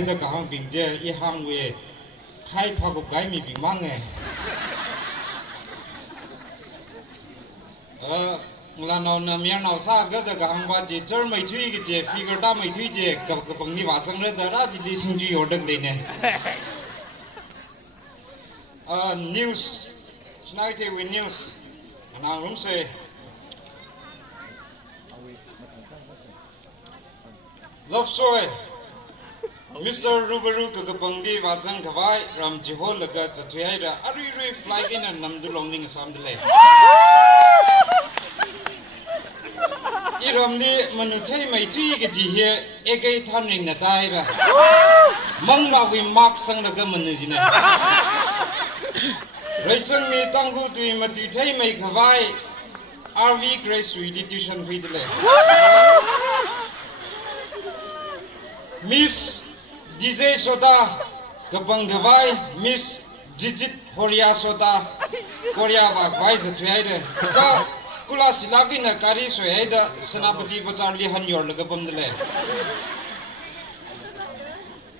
hai da kahang bing je I hang we khai pha ko gai mi bing mang nge ngla naw na miar naw sa ga da kahang ba je char mai thui ge je figure da mai thui je ka pang ni wa chang le da ra ji li sing ji yor dak le ne news tonight with news and I will say love story Mr. Rubaru Kagapangdi Wazang Kawai Ram Jihol Laga Zatuyada Ari fly in and Namdulong Samdale Iramli Manute Maitri Gaji here Ege Tanning Nadaira Mangma we mark sang the Gamanizina Racing me Tangu to Matute May Kawai RV Grace Tuition Vidle Miss DJ Soda Gabangavai Miss Jijit Horia Soda Korea Vai Zatuyada Kula Silabina Kari Soeda Sanapati Bazarli Hanyor Lagabundale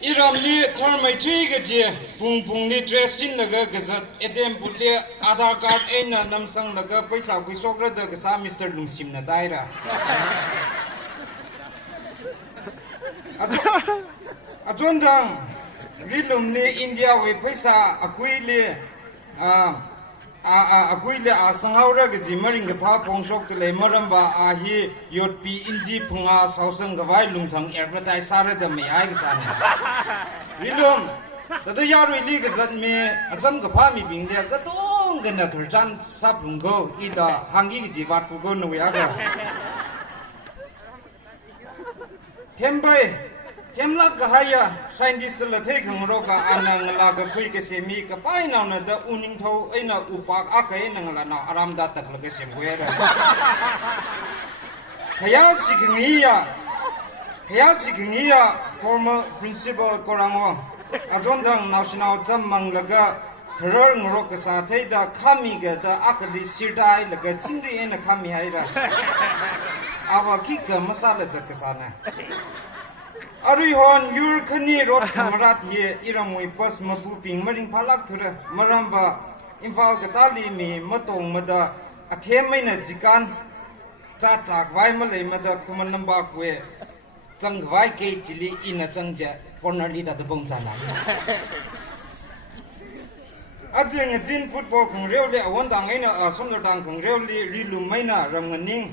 Iramli Thermai Trigaji Pung Pungli Dressing Laga Gazat Edem Putle Aadhaar Card Aina Namsang Laga Paisa Kusokra the Gasa Mr. Lungsim Nadaira Atundang Rilumli India we Paisa Aquili Aquili Asangaura Gazimaring the Papong Shok to Le Maramba Ahi Yot P Inji Punga Sausang Gavai Lungtang advertise Sara the Mayagsan Rilum the Yaru Ligas at me Asam Gapami being there Gatong Gana Kurjan Sapungo Ida Hangi Jivat Fugo Nuyaga Tembai Temla Gahaya scientist la take Roka Anang Laga Quick Semi Kapaina the Uningto in a Upak Aka in Aram Data Lagasim where Hayasikingia former principal Korango Azondang National Zamang Laga Her Roka Sate the Kamiga the Akadi Sirdai Laga Chindi in a Kami Haira Our Kika Masala Zakasana Arihon Yurkani Rot Marat here, Iramui Pos Mabuping, Maring Palak to the Maramba, Infal Gatali me, Matong Mada, Atemina Jikan, Tatak, Vaimale Mada, Kumanambak, where Zang Vaike Chili in a Zangja, Ponalita the Bonsana. Ajing a Jin football can really, I want Angana, Sonderdan can really Rilumina, Ranganing.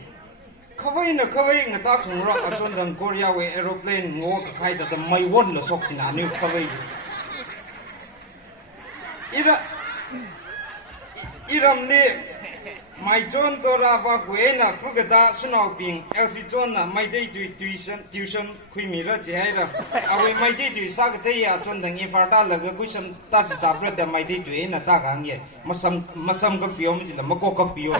Kawai na takong rock at Sundan Korea way aeroplane ngok kahit at may one na sok sinano kawai. Iram ni may John Tora ba kuena fugada sunoping LC John na may day tuition kuimira jihera awi may day tu sagtaya Sundan ifarda laga kusam tatsi sabra da may day tuina takangye masam ka piyo mjila mako ka piyo.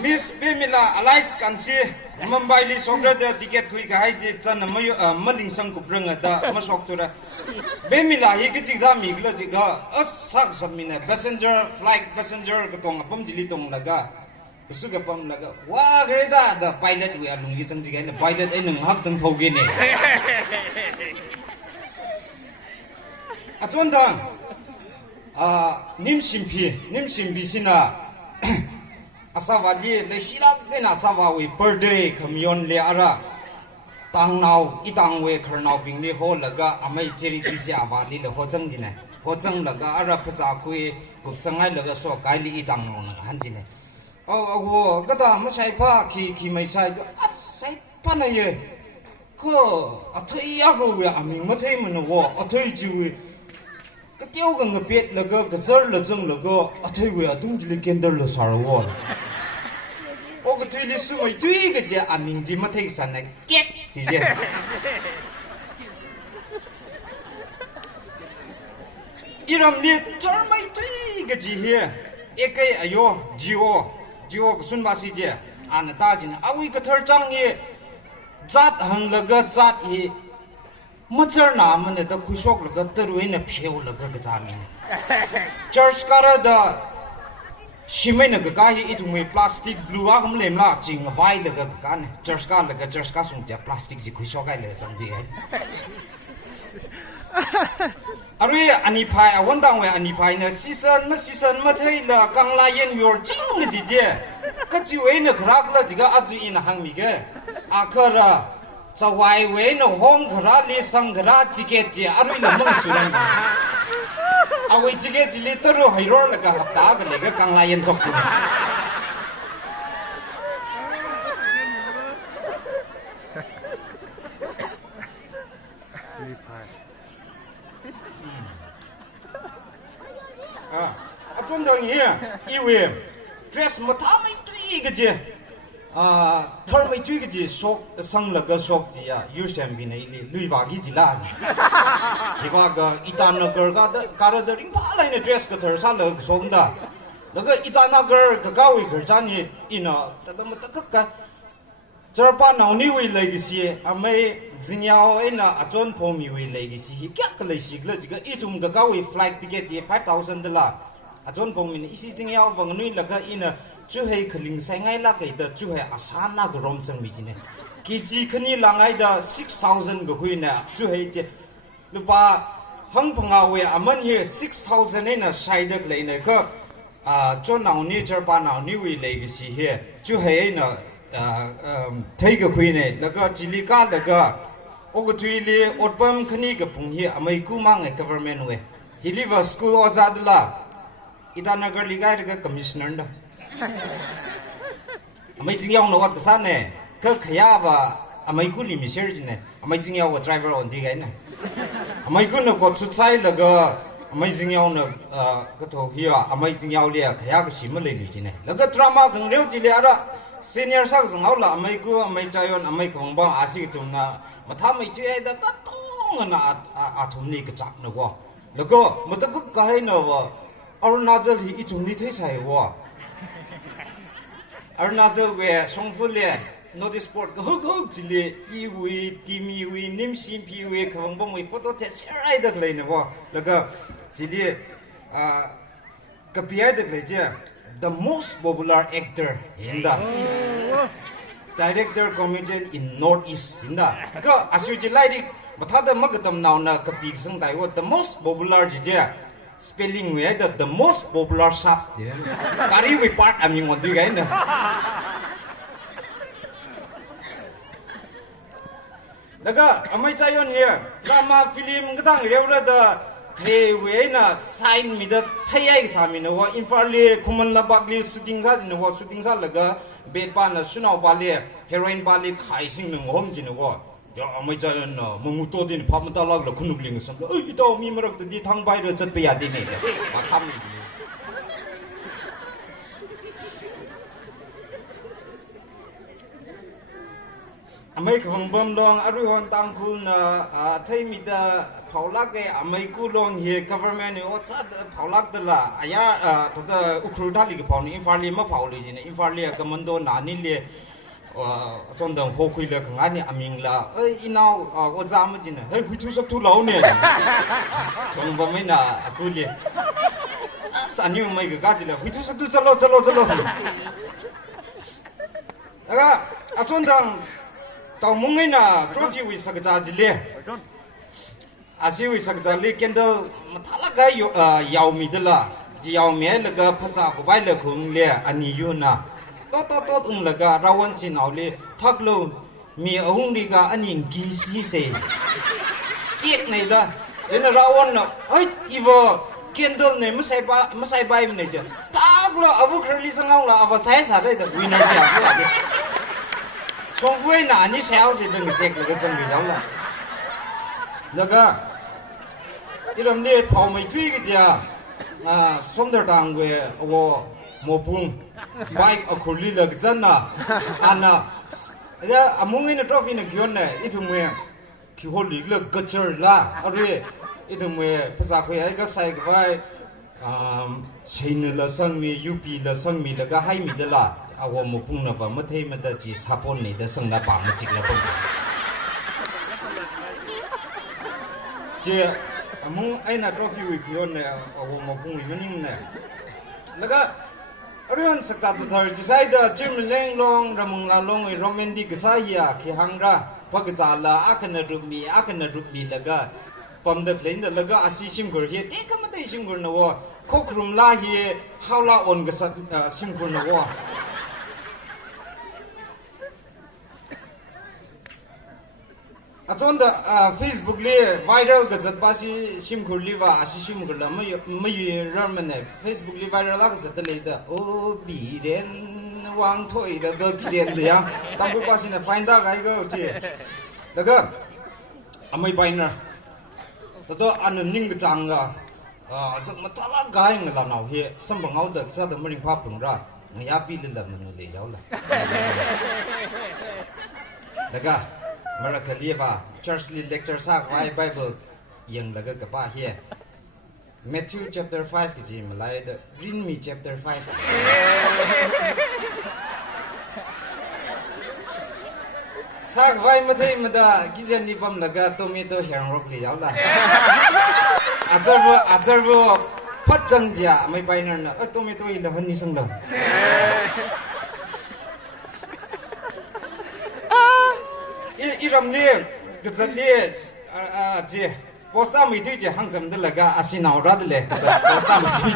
Miss Bemila Alais Kansi Mumbai li sogra the ticket quick haji chan maling sang kubranga da masoktura Bemila hikiti da migla jiga as sak samina passenger flight passenger katong apam jili tong laga suga pam laga wa greda the pilot we alung gi chang jiga na pilot ai nang hak tang thoge ne achonda nimsimpi sina Asawali le sirak den asawawi per day kamyon le ara tang now itang we kernau bing le ho laga amai charity se awali le ho chang jine ho chang laga ara phacha khui gup sangai laga so kai li itang no na han jine awo gada ma sai pha ki mai sai to sai pa na ye ko athai ya go we ami ma thai mun wo athai ji we ka tiao ga ngapet laga ka sar la chung laga athai we atung ji le kender lo sar wo 오그 뒤리 숨어 뒤가 제 아민지 못하기 산나 깨 지제 이런 니 털마이 뒤가 지해 에케 아요 지오 순바시제 안 따진 아위 그 털장이 잣 한라가 잣이 मचर नाम ने तो खुशोक लगा तो रुई ने फेव लगा गजामी चर्च करा दा ชิไม่นึกก็ยี่ทุ่มพลาสติกบลูอาก็มันเล่มละจริงไว้เลยก็กันเจอร์สก้าเลยก็เจอร์สก้าส่งจากพลาสติกสิคุยชอบกันเลยจังดีไงอะไรอันนี้พายวันดังเวอันนี้พายเนี่ยซีซันมาเที่ยวละกังลายันยูร์จริงเลยจีเจก็จีเวเนี่ยคราบละจีก็อาจุอินหังมีเกอาคราจะวายเวเนี่ยห้องคราลิสังคราจิเกจีอะไรเนี่ยมึงสุดเลยเอาไว้จิเกจิลิตรให้รอเลยก็หับตากันเลยก็กังลายันสกจุดจนดังนี้อีเวเดรสมาทำไม่ตุยกันจีทำไม่ตุยกันจีชกสังลักชกจียูเซมบินไอ้ลุยบากิจิลาที่ว่าก็อิตานกอร์ก็การ์ดริงพาเลยเนี่ยเดรสก็เธอสั่งลักชกด้แล้วก็อิตานกอร์ก็ก้าวอีกจานนี้อินะแต่ต้องมาตะกักกันเจอป้าหนาวนี่วิเลยกิสิไม่จินยาวไอ้น่ะจนพอมีวิเลยกิสิแค่ก็เลยสิกเลยจีก็อีทุ่มก็ก้าวอีไฟล์ติเกตที่$5,000จนพอมีนี่สิจินยาวบางนู่นแล้วก็อินะจู่ให้คลิงใส่ไงล่ะก็อีเดจู่ให้อาสานักรำสังมีจีเนี่ยกิจีคนนี้หลังไอ้เด6,000ก็คุยเนี่ยจู่ให้เจลูกป้าห้องพังเอาไว้อามันเหี้ย6,000เนี่ยนะใช้เด็กเลยเนี่ยก็จนหนาวนี่เจอป้าหนาวนี่วิเลยกิสิเหี้ยจู่ให้น่ะเทก็คุยเนี่ยแล้วก็จิลิกาแล้วก็โอ้ก็ทุยเลยอดปั๊มคนนี้ก็ปุ่งเหี้ยไม่กู้มั่งไอ้ government เว้ยฮิลิวสกูลอาจารย์ละอิตานากรลิกาเรื่อง commissioner นะไม่จริงอย่างนู้นก็สั่นเนี่ยก็ขยับไม่กู้ลิมิเชอร์จีเนี่ยไม่จริงอย่างว่า driver อันที่ไงเนี่ยไม่กู้เนี่ยก็สุดท้ายแล้วก็ไม่จริงอย่างเนี่ยก็ถูกเหี้ยไม่จริงอย่างเลยขยับก็ชิมเลยลิจีเนี่ยแล้วก็ดราม่ากันเรื่องจีเลยอะไรsenior สักสังเอาละไม่กู้ไม่ใจวันไม่คงบ้างอาศัยตรงนั้นมาทำไม่ช่วยแต่ก็ต้องนะทุ่มนี้ก็จับนะวะแล้วก็มันต้องก็กลายนะวะอรุณาจัลที่ทุ่มนี้ที่ใช่วะอรุณาจัลเวสงฟุเลยโน้ตสปอร์ตก็ฮึกจิเลยอีวีทีมีวีนิมซิมพีวีคงบ้างวีโฟโต้เทสอะไรดักเลยนะวะแล้วก็จิเลยก็พี่ไอ้ดักเลยเจ้the most popular actor in the director comedian in Northeast in the ก็อาศัยจิไลดิมาถ้าได้มาก็ตำนานนะกับปีสังไต้ว่า the most popular จีเจ้ spelling เว้ย the most popular shop การีวิพาร์ตอามีหมดด้วยกันนะแล้วก็ไม่ใช่ย้อนเนี่ยดราม่าฟิล์มก็ตั้งเรียกว่า เฮ้ยเว้ยนะไซน์มีแต่ไทยไอ้สามีนะว่าอินฟาลีคุมันละบักลีสุดทิ้งซะจีนะว่าสุดทิ้งซะแล้วก็เบ็ดปานนะสุนเอาบาลีเฮโรอีนบาลีขายสิ่งหนึ่งหอมจีนะว่าเดี๋ยวไม่ใช่ย้อนนะมึงมุดตัวดินพามันตลอดแล้วคุณนุกลิงสัมแล้วเอ้ยตัวมีมรักตัวดีทางใบเดือดจัดไปยาดีนี่มาทำนี่ไม่คงบ่มลองอรุณตังคุณไทยมีแต่เผาลักไอ้ไม่กู้ลองเฮีย government นี่โอ้ชัดเผาลักแต่ละอายะตัวอุครูทัลลีก็เผานี่อินฟาลีมาเผาเลยจีเนี่ยอินฟาลีก็มันโดนหนานี่เลยจนดังโฮคุยเลยข้างนี้อามิงละเอ้ยอินเอาว่าจามจีเนี่ยเฮ้ยคุยทุกสักทุกเหล่าเนี่ยคงบ่ไม่น่าคุยเลยสันนิษฐานไม่ก็กล้าจีเลยคุยทุกสักทุกจะโลแล้วก็จนดังตอนมึงไงนะทรอฟี่วิสักจ่าจิเลยอาศัยวิสักจ่าเลยแค่เดิมมาทะเลาะกันยาวมีเดล่ะยาวมีแล้วก็ภาษาผู้ใหญ่เลยคงเลยอันนี้อยู่นะโตแล้วก็เราวันสินเอาเลยทักลงมีอุ้งดีก็อันนี้กิซี่เซ่เกียกนี่ละเดี๋ยวเราวันน่ะเฮ้ยอีวแค่เดิมเนี่ยไม่ใส่ใบมันเลยจ้ะทักลงอาวุธเครื่องลิสังเอาละอาวุธใส่สารได้แต่วินัยเสียสุดเลยคงฟื้นหนานี่เช้าสิดึงเจ็กแล้วก็จังหวะแล้วล่ะแล้วก็ที่เราเนี่ยพอไม่ช่วยกันจ้ะสมเด็จดังเว้ยว่าโมบุ้งไบค์เอาคุลีเลิกจันนะอันน่ะเดี๋ยวอามุงอินทรอฟี่เนี่ยกี่วันเนี่ยอีทุ่มเว้ยคิวฮอลลีเลิกกัจจ์ละอะไรอีทุ่มเว้ยภาษาคุยไอ้ก็ใส่กับไปเชนละสังมียูพีละสังมีแล้วก็ให้มีเดล่ะเอาว่ามุกุงนะป่ะไม่เท่มันจะจีสาปนนี่เดสังละป่ามันจิกละปุ่นเจ้ามึงไอ้น่ะทรอฟี่วิกยอนเนี่ยเอาว่ามุกุงมันนี่เนี่ยแล้วก็ เรื่องสักจัดเธอจะใช้เดอจิมเล่งลงรำมึงลาลงไอโรแมนติกสายยาขี้หังระพอกจัดละอากันนรุมีแล้วก็ปมเด็กเล่นแล้วก็อาศัยชิมกุร์เฮียเด็กก็ไม่ได้ชิมกุร์นะวะโคกรุมลาเฮียฮาวลาอ่อนก็สัตชิมกุร์นะวะอาจารย์Facebook เลยไวรัลก็จัดภาษีชิมกุร์ลีว่าอาศัยชิมกุร์ละไม่เริ่มมันเนี่ย Facebook เลยไวรัลก็จัดเลยเด้อโอ้บีเรนวางถ้วยแล้วก็บีเรนเดียวตั้งแต่ภาษีเนี่ยฟังได้ไงก็ที่แล้วก็ไม่ไปนะแต่ตัวอันนั้นนิ่งก็จังก็สักมาตลาดกายเงี้ยเราเฮียสมบังเอาเด็กซะแต่ไม่ริงภาพถึงได้เงี้ยปีเลยละมันเลยยาวละแล้วก็มารักเลียบ่า Church Lecture สักไว้ Bible ยังแล้วก็กับป้าเฮีย Matthew chapter 5ก็จีมาไล่เด้อ Read me chapter 5สักไว้มาที่มาได้กิจนิพมแล้วก็ตัวมีตัวเฮงรกเลยยาวละอาจารย์ว่าพัดจังจ้าไม่ไปนั่นนะตัวมีตัวอีละหันนี่สังละอีรำเนี่ยก็จะเนี่ยเจ้โพสต์ไม่ดีเจ้หังจำได้ละก็อาศินเอารัดเลยก็จะโพสต์ไม่ดี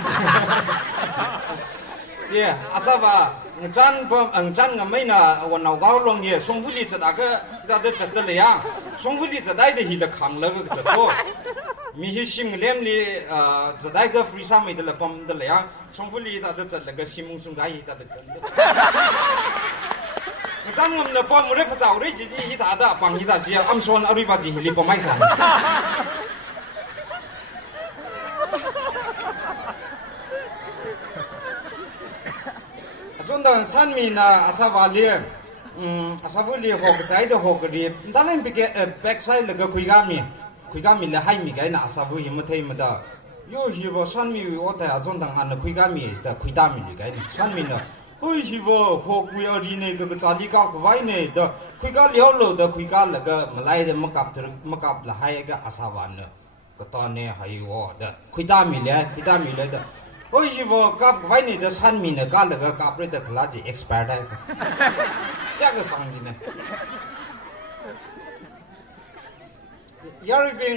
เนี่ยอาซาว่าจันพอจันก็ไม่น่าวันเอาเบาลงเนี่ยสงฟุลีจะได้ก็ได้จัดได้เลยยังสงฟุลีจะได้ได้หิลขังแล้วก็จะโตมีฮิชิมเลี้ยมนี่จะได้ก็ฟรีซ่าไม่ได้ละปั๊มได้เลยยังสงฟุลีได้จัดแล้วก็ชิมุงสุงได้ได้จัดจันก็มันปั๊มเรื่องภาษาอะไรจีฮิตาได้ปังฮิตาจีอัมชวนอริบาจีฮิลิปั๊มไม่สั่งจนตอนสันมีน่ะอาซาบาลีอาซาบุลีหกใจเดหกรีบตอนนั้นไปแบ็กไซด์แล้วก็คุยกันมีเลยให้มีกันน่ะอาซาบุลีมาเที่ยวมาได้ยูฮีบสันมีโอ้แต่จนตอนนั้นคุยกันมีแต่คุยตามมีเลยกันสันมีน่ะเฮ้ยฮีบหกวิอารีเนี่ยก็จะดีกับไว้เนี่ยเด้อคุยกันเลี้ยวโลเด้อคุยกันแล้วก็มาไล่เด้อมากับละให้ก็อาซาวันเนี่ยก็ตอนนี้ให้วอเด้อคุยตามมีเลยเด้อโอ้ยจีบกับไว้ในเดชันมีเนี่ยกันแล้วก็กับเรื่องเด็กลาจีเอ็กซ์เพรสได้สิจ้าก็สั่งจีเนี่ยยาริบิง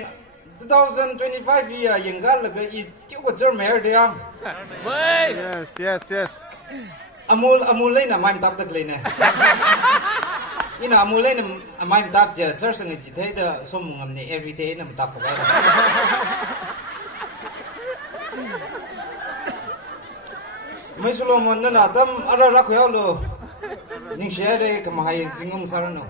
2025 year ยังกันแล้วก็อีเจ้าก็เจอแม่เดียว yes อมูลเลยนะไม่ตับตะเลยเนี่ยอีน่ะอมูลเลยนะไม่ตับเจอสังเกตจีเท่เดอสมมุติเนี่ย every day นะมันตับไปแล้วไม่สโลมันนั่นนะแต่อะไรรักเขาเลยนิ่งเชื่อเลยก็มาให้จิงงสารโน่